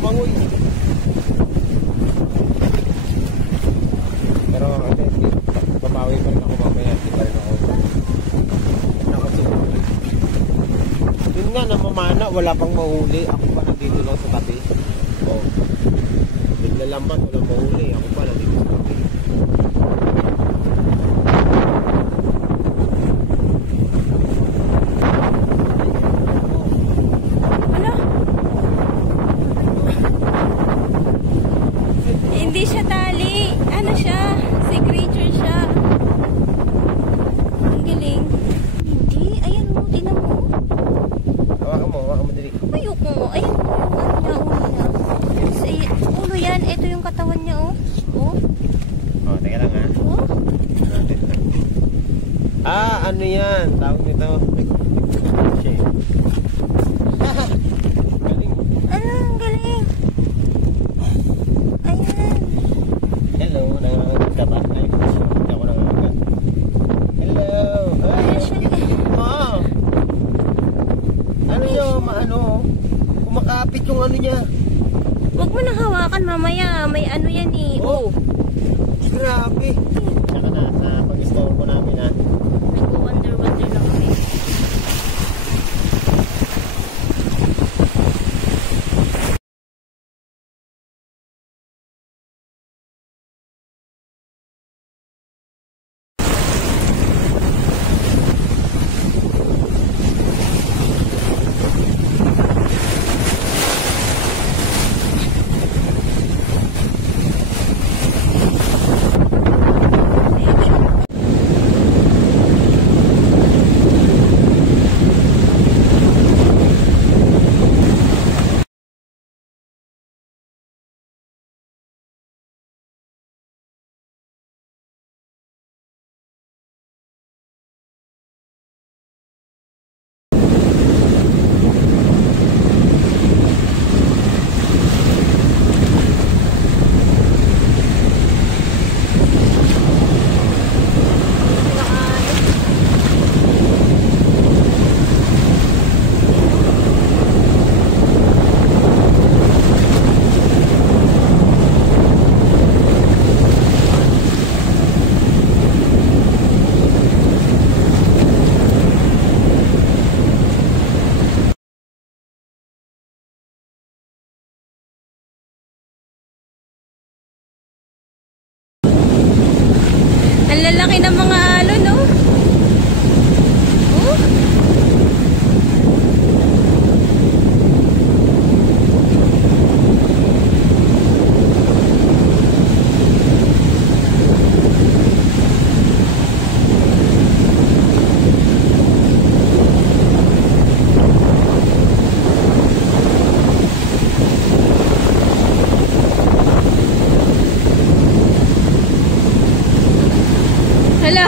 lumangoy. Pero babawi pa rin ako mamaya. Hindi pa rin ako. Yun nga, namamana. Wala pang mahuli. Ako pa nandito lang sa tabi. Oh. Naglalambat. Walang mahuli. Ako pa nandito sa tabi. Hindi siya tali. Ano siya? Signature siya. Ang galing. Hindi. Ayan mo. Tinan mo. Hawakan mo dali. Ayoko. Ayan mo. Ulo niya. Ulo yan. Ito yung katawan niya, oh. Oh. Oh, teka lang ha. Oh. Ah, ano yan? Tawag nito. Galing. Ano? Ang galing. Ayan. Hello, nangangagat ka ba? Ay, hindi ako nangangagat. Hello! Ay, oh! Ano nyo, maano? Kumakapit yung ano niya. Huwag mo nang hawakan mamaya. May ano yan eh. Oh! Grabe! Saka na pag-store ko namin ha. Nag-wonder na kami. Ang lalaki ng mga alon, no? Oh. Hala.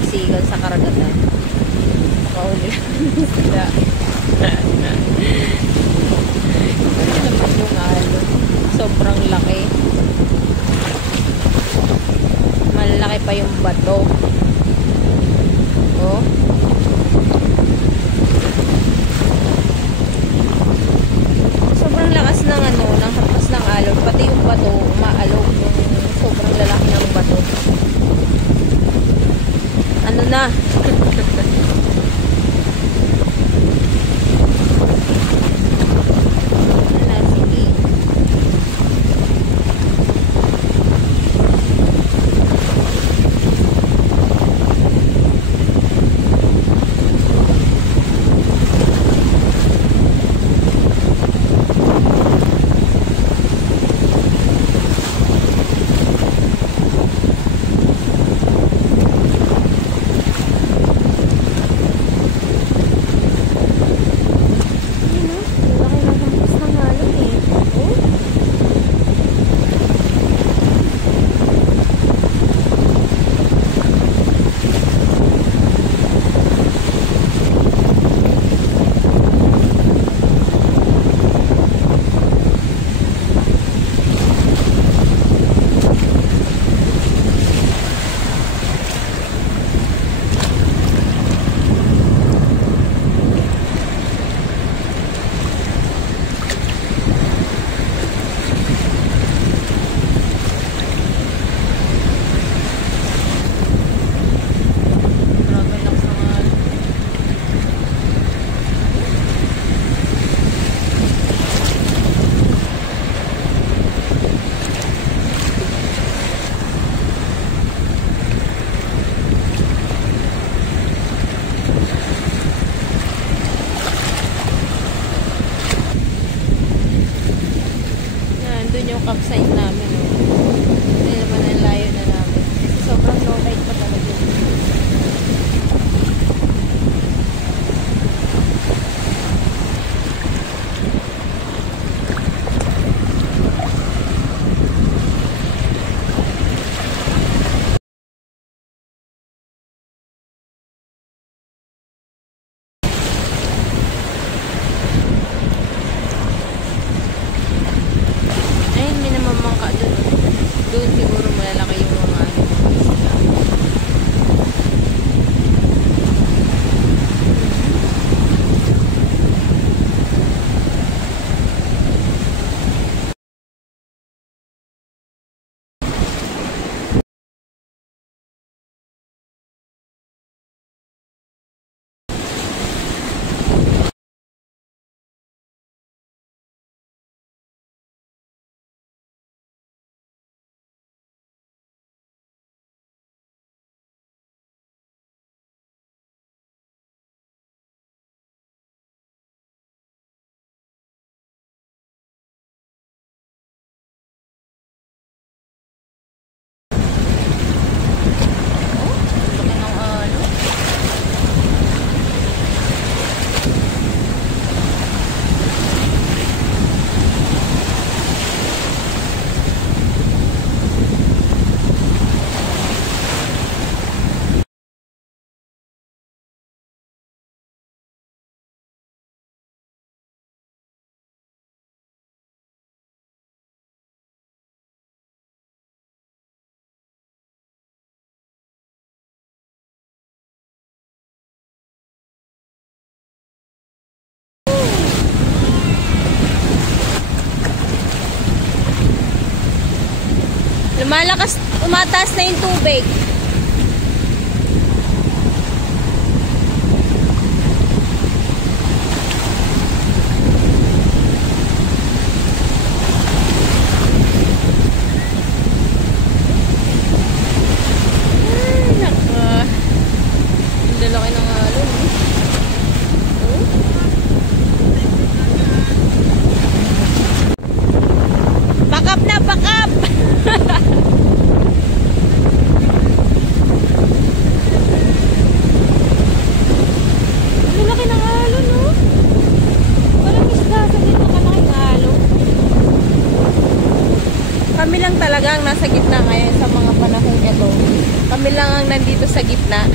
magsigal sa karagatan. Makauli sila. Ito naman yung alon. Sobrang laki. Malaki pa yung bato. Oh. Sobrang lakas ng ng hampas ng alon. Pati yung bato, umaalog yung sobrang lalaki ng bato. Ano na? Sige. Yung campsite namin. Hindi naman ang layo na namin. Sobrang low light pa talaga. Doon siguro malalaki yung mga isda. Lumalakas, umataas na yung tubig. Ay, naka. Ang lalaki ng alon. Oh. Back up na, back up! Ang laki ng alon, no? Parang isda sa dito kalaking alon. Kami lang talaga ang nasa gitna ngayon sa mga panahong ito. Kami lang ang nandito sa gitna.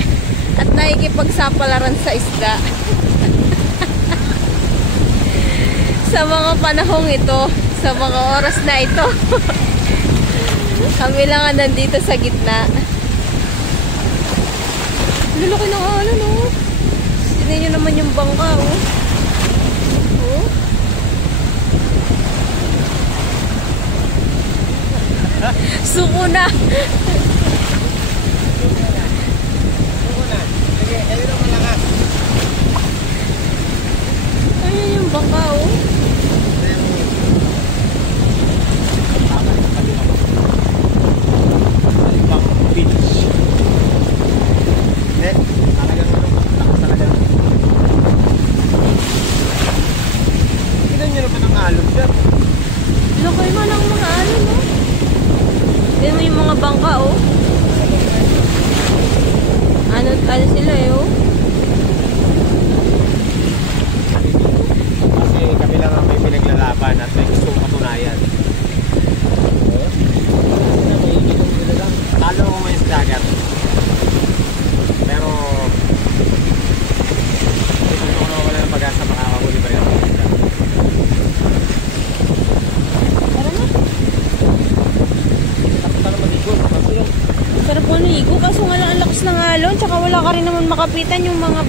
at nakikipagsapalaran sa isda. Sa mga panahong ito, sa mga oras na ito, kami lang ang nandito sa gitna. Lulaki ng alon, oh. Sinin nyo naman yung bangka, oh. Oh. Suko na. Ayan yung bangka, oh. Lokal man ang mga alon, oh. Tignan mo yung mga bangka, oh. Ano sila, eh, oh. Kasi kami lang ang may pinaglalaban at may gustong katunayan. Talo mo may sa dagat. Pero hindi ko na wala ng pag-asa makakahuli pa rin ako. Tara na. Takot na mag-ikot. Sarap mo ligo, kaso nga lang ang lakas ng alon, tsaka wala ka rin naman makapitan yung mga